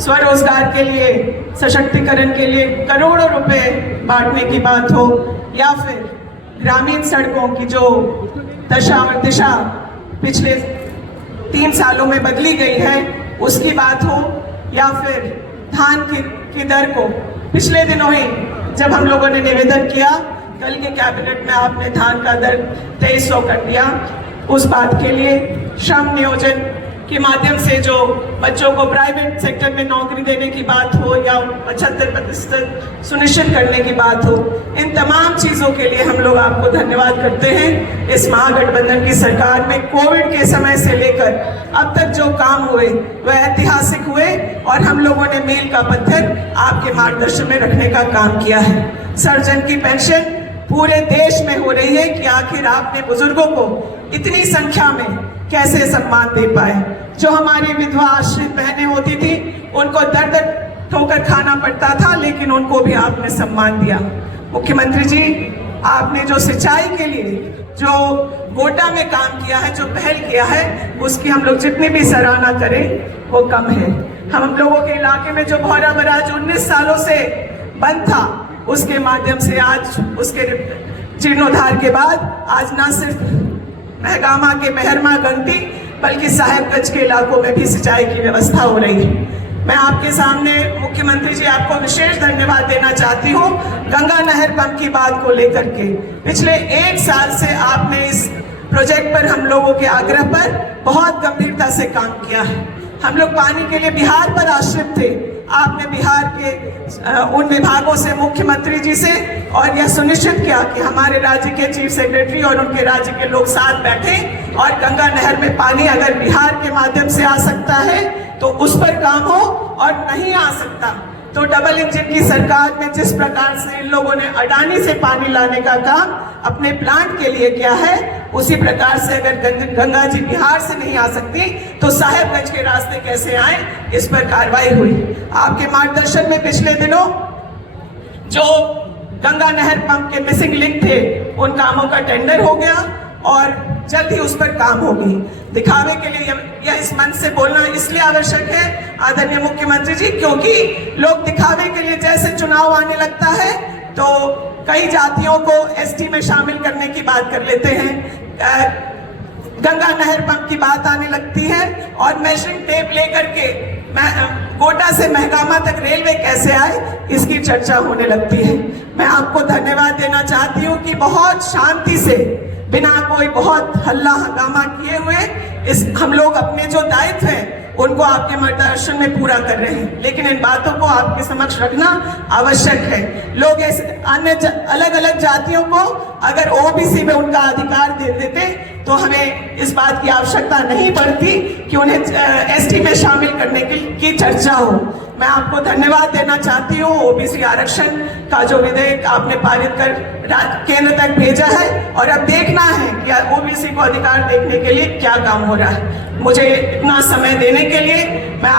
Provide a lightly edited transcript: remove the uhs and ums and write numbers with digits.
स्वरोजगार के लिए, सशक्तिकरण के लिए करोड़ों रुपए बांटने की बात हो, या फिर ग्रामीण सड़कों की जो दशा और दिशा पिछले 3 सालों में बदली गई है उसकी बात हो, या फिर धान की दर को पिछले दिनों ही जब हम लोगों ने निवेदन किया, कल के कैबिनेट में आपने धान का दर 2300 कर दिया, उस बात के लिए श्रम नियोजन के माध्यम से जो बच्चों को प्राइवेट सेक्टर में नौकरी देने की बात हो या 75% सुनिश्चित करने की बात हो, इन तमाम चीज़ों के लिए हम लोग आपको धन्यवाद करते हैं। इस महागठबंधन की सरकार में कोविड के समय से लेकर अब तक जो काम हुए वह ऐतिहासिक हुए और हम लोगों ने मील का पत्थर आपके मार्गदर्शन में रखने का काम किया है। सर्जन की पेंशन पूरे देश में हो रही है कि आखिर आपने बुजुर्गों को इतनी संख्या में कैसे सम्मान दे पाए। जो हमारी विधवा आश्रित बहनें होती थी उनको दर दर ठोकर खाना पड़ता था, लेकिन उनको भी आपने सम्मान दिया। मुख्यमंत्री जी, आपने जो सिंचाई के लिए जो गोटा में काम किया है, जो पहल किया है, उसकी हम लोग जितनी भी सराहना करें वो कम है। हम लोगों के इलाके में जो भौरा बराज 19 सालों से बंद था, उसके माध्यम से आज उसके जीर्णोद्धार के बाद आज न सिर्फ महगामा के मेहरमा गंगटी बल्कि साहेबगंज के इलाकों में भी सिंचाई की व्यवस्था हो रही है। मैं आपके सामने मुख्यमंत्री जी आपको विशेष धन्यवाद देना चाहती हूँ गंगा नहर पंप की बात को लेकर के। पिछले 1 साल से आपने इस प्रोजेक्ट पर हम लोगों के आग्रह पर बहुत गंभीरता से काम किया है। हम लोग पानी के लिए बिहार पर आश्रित थे। आपने बिहार के उन विभागों से, मुख्यमंत्री जी से, और यह सुनिश्चित किया कि हमारे राज्य के चीफ सेक्रेटरी और उनके राज्य के लोग साथ बैठे और गंगा नहर में पानी अगर बिहार के माध्यम से आ सकता है तो उस पर काम हो, और नहीं आ सकता तो डबल इंजन की सरकार में जिस प्रकार से इन लोगों ने अडानी से पानी लाने का काम अपने प्लांट के लिए किया है, उसी प्रकार से अगर गंगा जी बिहार से नहीं आ सकती तो साहेबगंज के रास्ते कैसे आए, इस पर कार्रवाई हुई। आपके मार्गदर्शन में पिछले दिनों जो गंगा नहर पंप के मिसिंग लिंक थे उन कामों का टेंडर हो गया और जल्द ही उस पर काम होगी। दिखावे के लिए यह इस मंच से बोलना इसलिए आवश्यक है आदरणीय मुख्यमंत्री जी, क्योंकि लोग दिखावे के लिए जैसे चुनाव आने लगता है तो कई जातियों को एसटी में शामिल करने की बात कर लेते हैं, गंगा नहर पंप की बात आने लगती है और मेजरिंग टेप लेकर के गोटा से महगामा तक रेलवे कैसे आए इसकी चर्चा होने लगती है। मैं आपको धन्यवाद देना चाहती हूँ कि बहुत शांति से, बिना कोई बहुत हल्ला हंगामा किए हुए हम लोग अपने जो दायित्व हैं उनको आपके मार्गदर्शन में पूरा कर रहे हैं, लेकिन इन बातों को आपके समक्ष रखना आवश्यक है। लोग अन्य अलग अलग जातियों को अगर ओबीसी में उनका अधिकार दे देते तो हमें इस बात की आवश्यकता नहीं पड़ती कि उन्हें एसटी में शामिल करने की चर्चा हो। मैं आपको धन्यवाद देना चाहती हूँ। ओबीसी आरक्षण का जो विधेयक आपने पारित कर केंद्र तक भेजा है और अब देखना है कि ओबीसी को अधिकार देखने के लिए क्या काम हो रहा है। मुझे इतना समय देने के लिए मैं